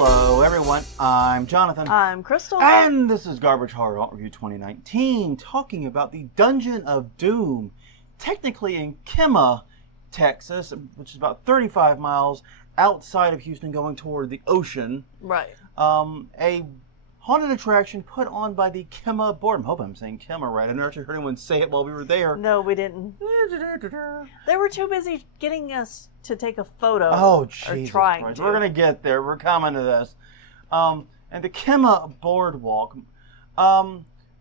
Hello everyone, I'm Jonathan. I'm Crystal. And this is Garbage Horror Haunt Review 2019, talking about the Dungeon of Doom, technically in Kemah, Texas, which is about 35 miles outside of Houston going toward the ocean. Right. A haunted attraction put on by the Kemah Boardwalk. I hope I'm saying Kemah right. I never actually heard anyone say it while we were there. No, we didn't. They were too busy getting us to take a photo. Oh, Jesus trying Christ. to. We're going to get there. We're coming to this. And the Kemah Boardwalk,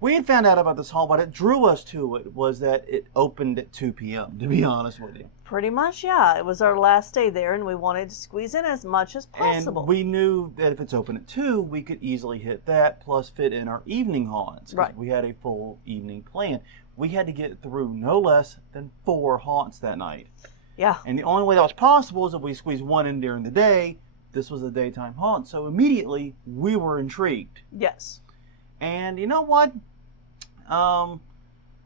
we had found out about this hall. What it drew us to it was that it opened at 2 p.m., to be honest with you. Pretty much, yeah. It was our last day there, and we wanted to squeeze in as much as possible. And we knew that if it's open at 2, we could easily hit that, plus fit in our evening haunts. Right. We had a full evening plan. We had to get through no less than 4 haunts that night. Yeah. And the only way that was possible is if we squeezed one in during the day. This was a daytime haunt. So immediately, we were intrigued. Yes. And you know what?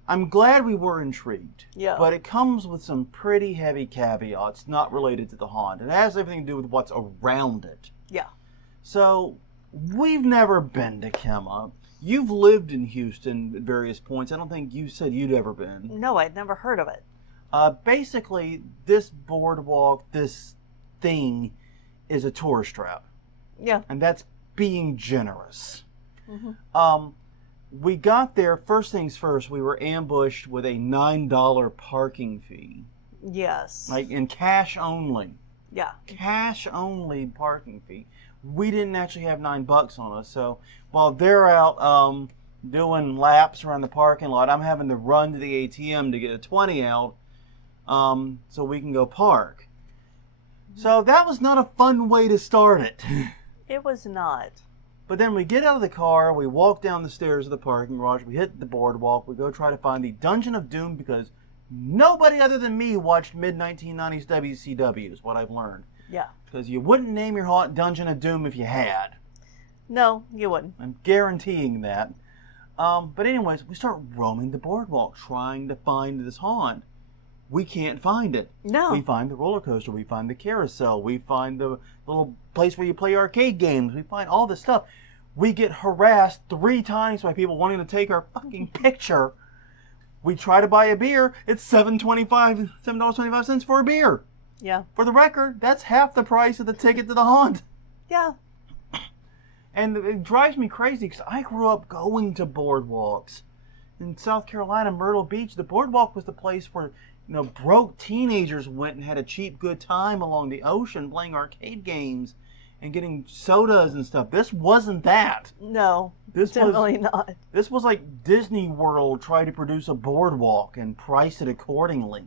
I'm glad we were intrigued. Yeah. But it comes with some pretty heavy caveats not related to the haunt. It has everything to do with what's around it. Yeah. So, we've never been to Kemah. You've lived in Houston at various points. I don't think you said you'd ever been. No, I'd never heard of it. Basically, this boardwalk, this thing, is a tourist trap. Yeah. And that's being generous. Mm-hmm. We got there, first things first, we were ambushed with a $9 parking fee. Yes. Like, in cash only. Yeah. Cash only parking fee. We didn't actually have $9 on us, so while they're out doing laps around the parking lot, I'm having to run to the ATM to get a 20 out so we can go park. So that was not a fun way to start it. It was not. But then we get out of the car, we walk down the stairs of the parking garage, we hit the boardwalk, we go try to find the Dungeon of Doom because nobody other than me watched mid-1990s WCW is what I've learned. Yeah. Because you wouldn't name your haunt Dungeon of Doom if you had. No, you wouldn't. I'm guaranteeing that. But anyways, we start roaming the boardwalk trying to find this haunt. We can't find it. No. We find the roller coaster. We find the carousel. We find the little place where you play arcade games. We find all this stuff. We get harassed 3 times by people wanting to take our fucking picture. We try to buy a beer. It's $7.25 for a beer. Yeah. For the record, that's half the price of the ticket to the haunt. Yeah. And it drives me crazy because I grew up going to boardwalks. In South Carolina, Myrtle Beach, the boardwalk was the place where broke teenagers went and had a cheap good time along the ocean playing arcade games and getting sodas and stuff. This wasn't that. No, definitely not. This was like Disney World tried to produce a boardwalk and price it accordingly.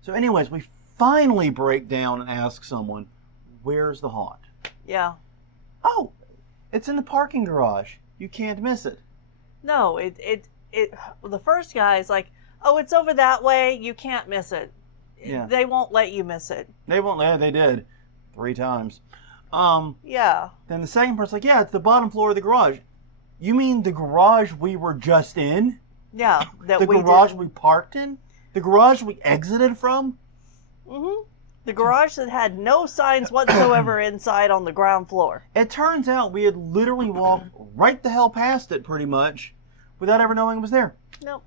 So anyways, we finally break down and ask someone, where's the haunt? Yeah. Oh, it's in the parking garage. You can't miss it. No, the first guy is like, oh, it's over that way. You can't miss it. Yeah. They won't let you miss it. They won't. Yeah, they did 3 times. Yeah. Then the second person's like, yeah, it's the bottom floor of the garage. You mean the garage we were just in? Yeah. The garage we parked in? The garage we exited from? Mm-hmm. The garage that had no signs whatsoever inside on the ground floor. It turns out we had literally walked right the hell past it, pretty much, without ever knowing it was there. Nope.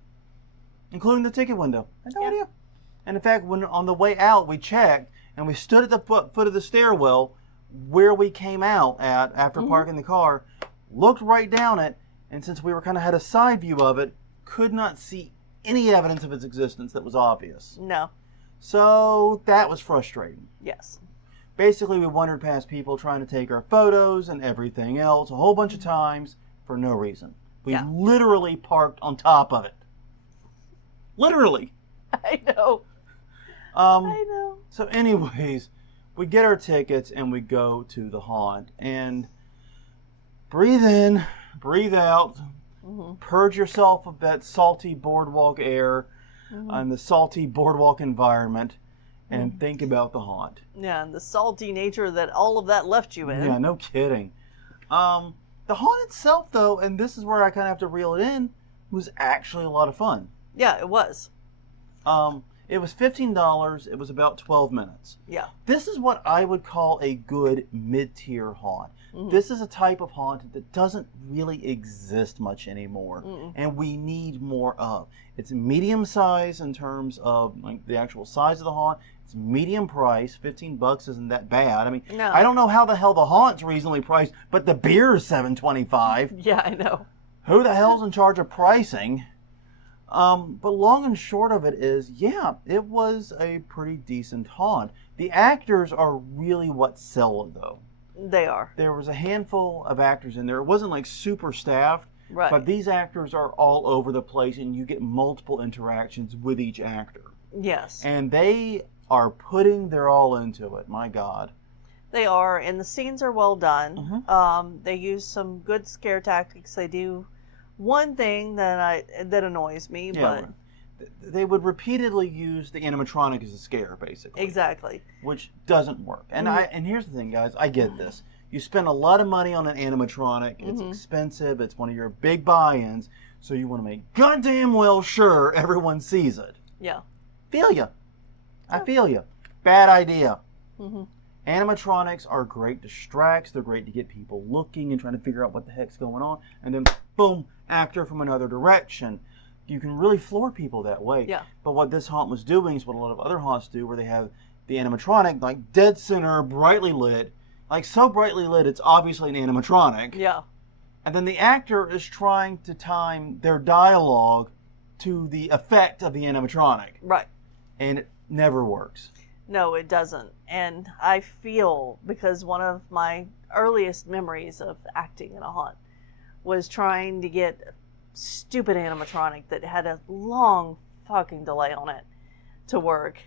Including the ticket window. I had no idea. And in fact, when on the way out, we checked, and we stood at the foot of the stairwell where we came out at after parking the car, looked right down it, and since we were kind of had a side view of it, could not see any evidence of its existence that was obvious. No. So that was frustrating. Yes. Basically, we wandered past people trying to take our photos and everything else a whole bunch of times for no reason. We literally parked on top of it. Literally. I know. I know. So anyways, we get our tickets and we go to the haunt. And breathe in, breathe out, purge yourself of that salty boardwalk air and the salty boardwalk environment, and think about the haunt. Yeah, and the salty nature that all of that left you in. Yeah, no kidding. The haunt itself, though, and this is where I kind of have to reel it in, was actually a lot of fun. Yeah, it was. It was $15. It was about 12 minutes. Yeah. This is what I would call a good mid-tier haunt. Mm-hmm. This is a type of haunt that doesn't really exist much anymore, and we need more of. It's medium size in terms of like the actual size of the haunt. It's medium price. $15 isn't that bad. I mean, No. I don't know how the hell the haunt's reasonably priced, but the beer is $7.25. Yeah, I know. Who the hell's in charge of pricing? But long and short of it is, yeah, it was a pretty decent haunt. The actors are really what sell it, though. They are. There was a handful of actors in there. It wasn't like super staffed, Right. but these actors are all over the place, and you get multiple interactions with each actor. Yes. And they are putting their all into it. My God. They are, and the scenes are well done. Mm-hmm. They use some good scare tactics. They do one thing that annoys me, Yeah, but they would repeatedly use the animatronic as a scare, basically. exactly. Which doesn't work. And and here's the thing, guys. I get this. You spend a lot of money on an animatronic. It's expensive. It's one of your big buy-ins. So you want to make goddamn well sure everyone sees it. Yeah. Feel ya. I feel ya. Bad idea. Mm-hmm. Animatronics are great distracts. They're great to get people looking and trying to figure out what the heck's going on. And then, boom, actor from another direction. You can really floor people that way. Yeah. But what this haunt was doing is what a lot of other haunts do, where they have the animatronic, like dead center, brightly lit. Like so brightly lit, it's obviously an animatronic. Yeah. And then the actor is trying to time their dialogue to the effect of the animatronic. Right. And it never works. No, it doesn't. And I feel, because one of my earliest memories of acting in a haunt was trying to get a stupid animatronic that had a long fucking delay on it to work.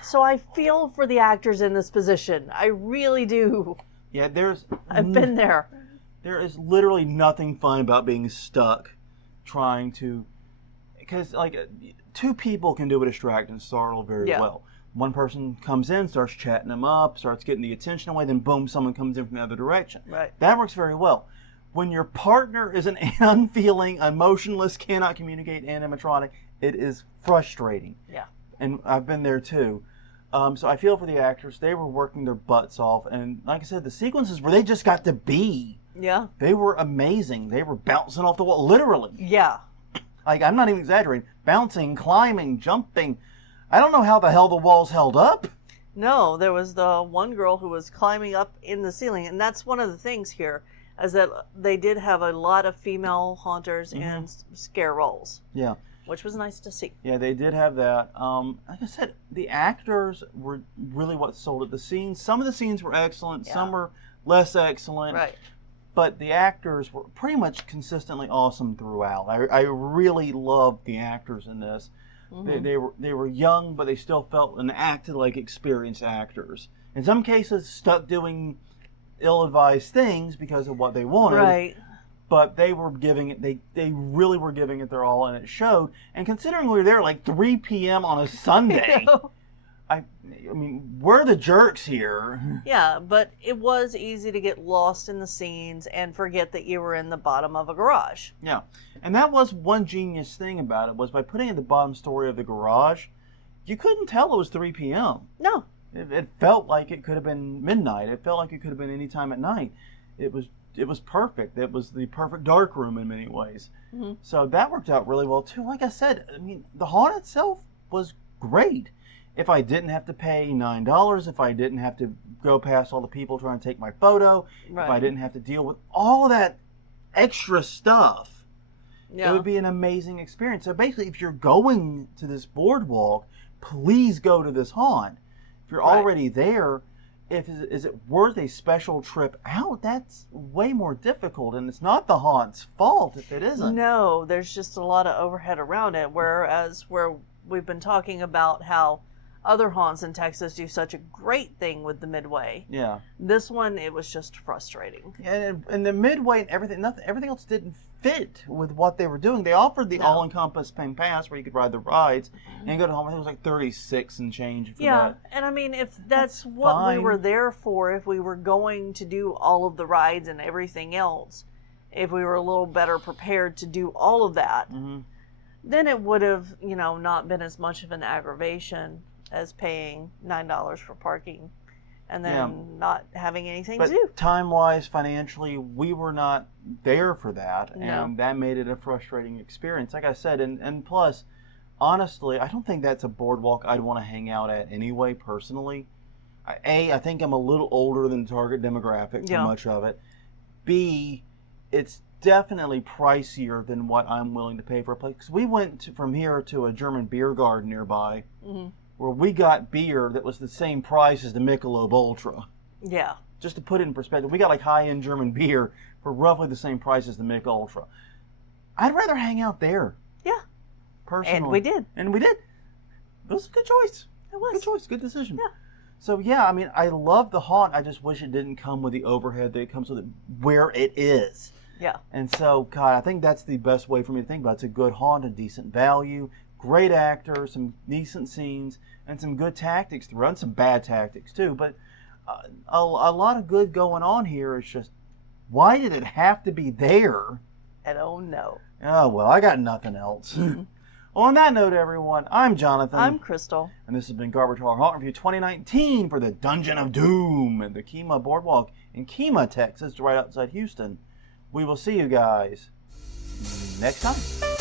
So I feel for the actors in this position. I really do. Yeah, I've been there. There is literally nothing fun about being stuck trying to, because like two people can do a distract and startle very well. One person comes in, starts chatting them up, starts getting the attention away, then boom, someone comes in from the other direction. Right. That works very well. When your partner is an unfeeling, emotionless, cannot communicate animatronic, it is frustrating. Yeah. And I've been there too. So I feel for the actors. They were working their butts off. And like I said, the sequences where they just got to be, Yeah. they were amazing. They were bouncing off the wall, literally. Yeah. Like, I'm not even exaggerating. Bouncing, climbing, jumping. I don't know how the hell the walls held up. No, there was the one girl who was climbing up in the ceiling. And that's one of the things here, is that they did have a lot of female haunters and scare roles. Yeah. Which was nice to see. Yeah, they did have that. Like I said, the actors were really what sold it. The scenes, some of the scenes were excellent, some were less excellent. Right. But the actors were pretty much consistently awesome throughout. I really loved the actors in this. They were young, but they still felt and acted like experienced actors. In some cases, stuck doing ill-advised things because of what they wanted. Right. But they were giving it, they really were giving it their all, and it showed. And considering we were there like 3 p.m. on a Sunday, I mean, we're the jerks here. Yeah, but it was easy to get lost in the scenes and forget that you were in the bottom of a garage. Yeah, and that was one genius thing about it, was by putting it in the bottom story of the garage, you couldn't tell it was 3 p.m. No. It felt like it could have been midnight. It felt like it could have been any time at night. It was perfect. It was the perfect dark room in many ways. So that worked out really well too. Like I said, I mean, the haunt itself was great. If I didn't have to pay $9, if I didn't have to go past all the people trying to take my photo, if I didn't have to deal with all of that extra stuff, it would be an amazing experience. So basically, if you're going to this boardwalk, please go to this haunt. If you're already there, is it worth a special trip out? That's way more difficult, and it's not the haunt's fault if it isn't. No, there's just a lot of overhead around it, whereas where we've been talking about how other haunts in Texas do such a great thing with the Midway. Yeah. This one, it was just frustrating. And the Midway and everything else didn't fit with what they were doing. They offered the all-encompassing pass where you could ride the rides and go to home. I think it was like 36 and change for that. And I mean, if that's what we were there for, if we were going to do all of the rides and everything else, if we were a little better prepared to do all of that, then it would have, not been as much of an aggravation as paying $9 for parking and then not having anything to do. But time-wise, financially, we were not there for that, No. and that made it a frustrating experience. Like I said, and plus, honestly, I don't think that's a boardwalk I'd want to hang out at anyway, personally. I think I'm a little older than the target demographic for much of it. B, it's definitely pricier than what I'm willing to pay for a place. Because we went from here to a German beer garden nearby, where we got beer that was the same price as the Michelob Ultra. Yeah. Just to put it in perspective, we got like high-end German beer for roughly the same price as the Mich Ultra. I'd rather hang out there. Yeah. Personally. And we did. It was a good choice. It was. Good choice. Good decision. Yeah. So, yeah, I mean, I love the haunt. I just wish it didn't come with the overhead that it comes with it where it is. Yeah. And so, God, I think that's the best way for me to think about it. It's a good haunt, a decent value, great actor, some decent scenes, and some good tactics to run, some bad tactics too. But a lot of good going on here. It's just, why did it have to be there? I don't know. Oh, well, I got nothing else. On that note, everyone, I'm Jonathan. I'm Crystal. And this has been Garbage Horror Haunt Review 2019 for the Dungeon of Doom at the Kemah Boardwalk in Kemah, Texas, right outside Houston. We will see you guys next time.